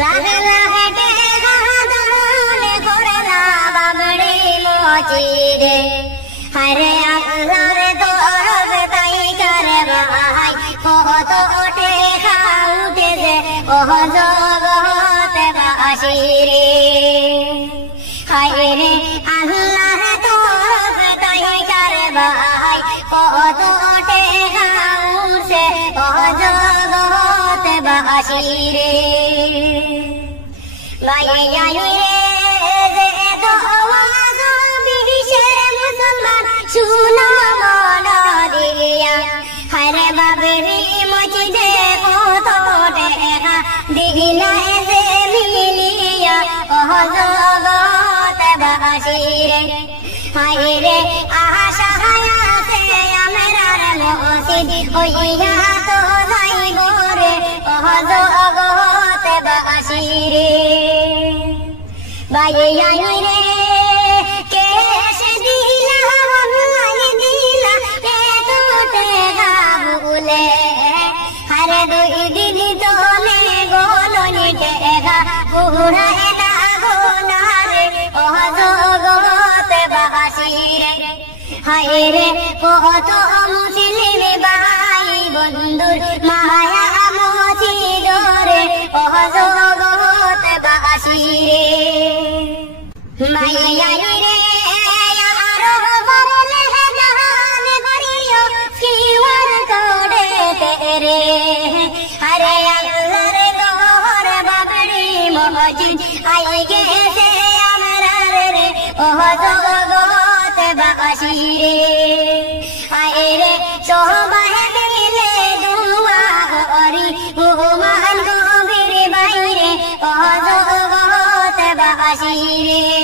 লাহে লাহে টেহা দরুন করলা বাবড়ি মোচিরে হরে আল্লাহর দরব তাই করে ভাই কত টেহা উঠেছে ওহ জগতে বাসিরে হায়রে আল্লাহর দরব তাই করে ভাই কত টেহা উঠেছে ওহ জগতে বাসিরে ভাই আইরে যে তো আওয়াজ বিশের মুসলমান শুনো মন দিয়া হরে বাবরি মসজিদে কত টেকা দিলা যে মিলিয়া ওহ জগতে বাসিরে হায়রে আশা হায়াতে আমরার মসজিদ হইয়া তো যাইব রে ওহ জগতে বাসিরে ভাই আইরে কেসে দিলা অনলাইন দিলা এতো টেকা ভুলে হরে দুই দিন তোলে গোলনি টেকা পুরায় না গোনারে ওহ জগতে বাসিরে হায়রে কত মুসলিম ভাই বন্ধুর মায়া মসজিদরে ওহ জগতে বাসিরে মাইয়া রে আরো বরলে জাহান করিও কিওয়ার কোডে তেরে হরে আল্লাহর দোর বাবড়ি মসজিদ আই গেছে আমরা রে ওহ জগতে বাসিরে আইরে সবাই মিলে দুয়া করি হুমান গভীর বাইরে ওহ জগতে বাসিরে